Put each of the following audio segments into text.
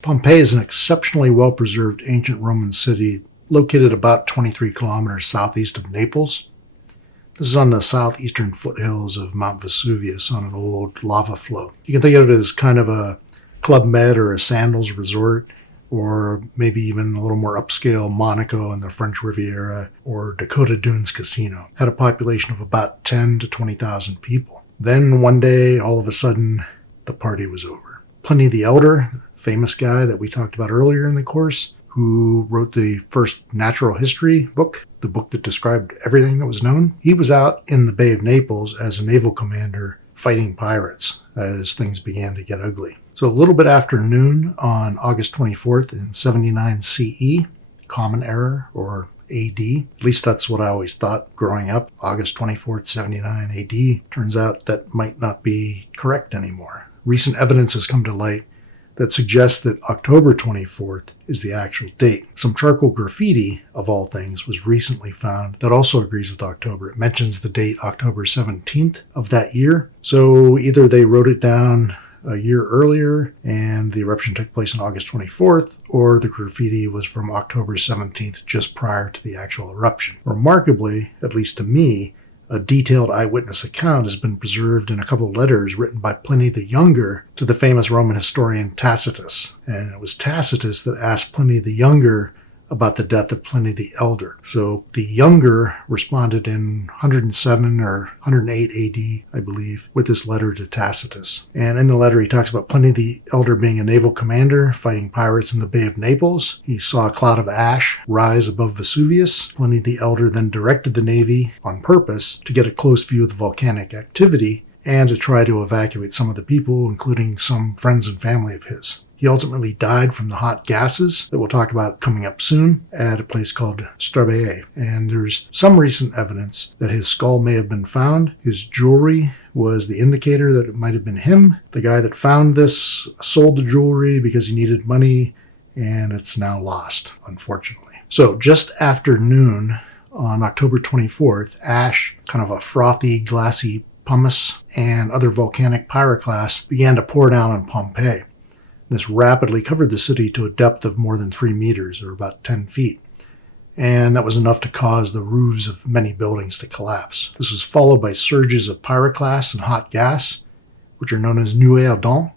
Pompeii is an exceptionally well-preserved ancient Roman city located about 23 kilometers southeast of Naples. This is on the southeastern foothills of Mount Vesuvius on an old lava flow. You can think of it as kind of a Club Med or a Sandals resort, or maybe even a little more upscale Monaco in the French Riviera or Dakota Dunes Casino. Had a population of about 10 to 20,000 people. Then one day, all of a sudden, the party was over. Pliny the Elder, famous guy that we talked about earlier in the course, who wrote the first natural history book, the book that described everything that was known, he was out in the Bay of Naples as a naval commander fighting pirates as things began to get ugly. So a little bit after noon on August 24th in 79 CE, Common Era or AD, at least that's what I always thought growing up, August 24th, 79 AD, turns out that might not be correct anymore. Recent evidence has come to light that suggests that October 24th is the actual date. Some charcoal graffiti, of all things, was recently found that also agrees with October. It mentions the date October 17th of that year. So either they wrote it down a year earlier and the eruption took place on August 24th, or the graffiti was from October 17th, just prior to the actual eruption. Remarkably, at least to me, a detailed eyewitness account has been preserved in a couple of letters written by Pliny the Younger to the famous Roman historian Tacitus. And it was Tacitus that asked Pliny the Younger about the death of Pliny the Elder. So the Younger responded in 107 or 108 AD, I believe, with this letter to Tacitus. And in the letter, he talks about Pliny the Elder being a naval commander fighting pirates in the Bay of Naples. He saw a cloud of ash rise above Vesuvius. Pliny the Elder then directed the navy on purpose to get a close view of the volcanic activity and to try to evacuate some of the people, including some friends and family of his. He ultimately died from the hot gases that we'll talk about coming up soon at a place called Pompeii. And there's some recent evidence that his skull may have been found. His jewelry was the indicator that it might have been him. The guy that found this sold the jewelry because he needed money, and it's now lost, unfortunately. So just after noon on October 24th, ash, kind of a frothy, glassy pumice, and other volcanic pyroclasts began to pour down on Pompeii. This rapidly covered the city to a depth of more than 3 meters, or about 10 feet. And that was enough to cause the roofs of many buildings to collapse. This was followed by surges of pyroclasts and hot gas, which are known as nuées ardentes,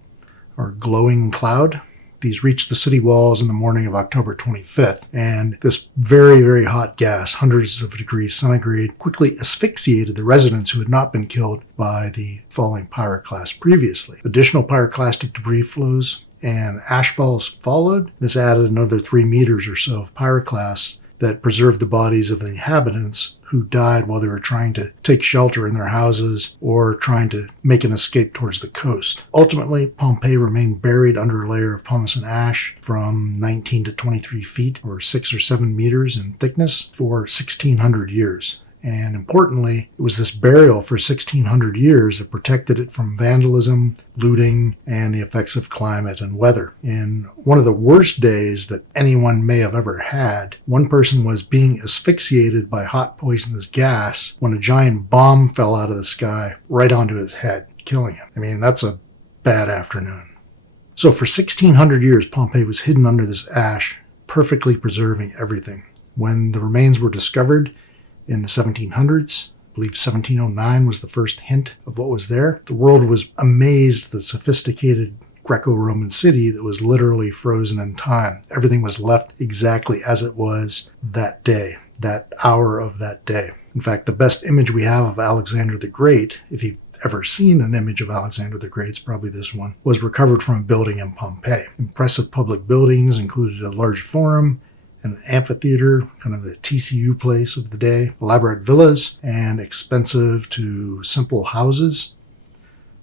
or glowing cloud. These reached the city walls in the morning of October 25th, and this very, very hot gas, hundreds of degrees centigrade, quickly asphyxiated the residents who had not been killed by the falling pyroclast previously. Additional pyroclastic debris flows and ashfalls followed. This added another 3 meters or so of pyroclasts that preserved the bodies of the inhabitants who died while they were trying to take shelter in their houses or trying to make an escape towards the coast. Ultimately, Pompeii remained buried under a layer of pumice and ash from 19 to 23 feet, or 6 or 7 meters in thickness, for 1,600 years. And importantly, it was this burial for 1,600 years that protected it from vandalism, looting, and the effects of climate and weather. In one of the worst days that anyone may have ever had, one person was being asphyxiated by hot poisonous gas when a giant bomb fell out of the sky right onto his head, killing him. I mean, that's a bad afternoon. So for 1,600 years, Pompeii was hidden under this ash, perfectly preserving everything. When the remains were discovered, in the 1700s, I believe 1709 was the first hint of what was there. The world was amazed at the sophisticated Greco-Roman city that was literally frozen in time. Everything was left exactly as it was that day, that hour of that day. In fact, the best image we have of Alexander the Great, if you've ever seen an image of Alexander the Great, it's probably this one, was recovered from a building in Pompeii. Impressive public buildings included a large forum, an amphitheater, kind of the TCU place of the day, elaborate villas, and expensive to simple houses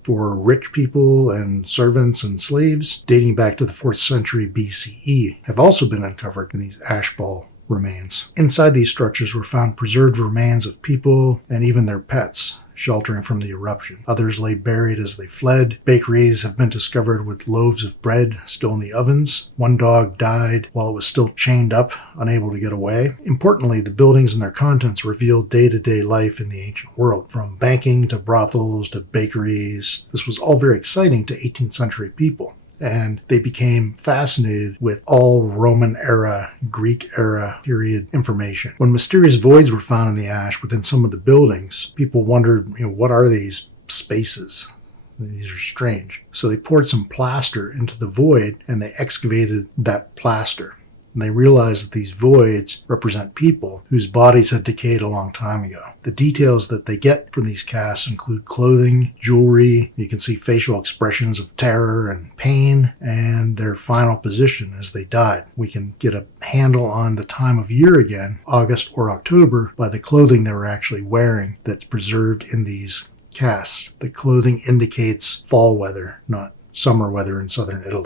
for rich people and servants and slaves dating back to the 4th century BCE have also been uncovered in these ashfall remains. Inside these structures were found preserved remains of people and even their pets, sheltering from the eruption. Others lay buried as they fled. Bakeries have been discovered with loaves of bread still in the ovens. One dog died while it was still chained up, unable to get away. Importantly, the buildings and their contents revealed day-to-day life in the ancient world, from banking to brothels to bakeries. This was all very exciting to 18th century people. and they became fascinated with all Roman era, Greek era period information. When mysterious voids were found in the ash within some of the buildings, people wondered, what are these spaces? These are strange. So they poured some plaster into the void and they excavated that plaster. And they realized that these voids represent people whose bodies had decayed a long time ago. The details that they get from these casts include clothing, jewelry, you can see facial expressions of terror and pain, and their final position as they died. We can get a handle on the time of year again, August or October, by the clothing they were actually wearing that's preserved in these casts. The clothing indicates fall weather, not summer weather in southern Italy.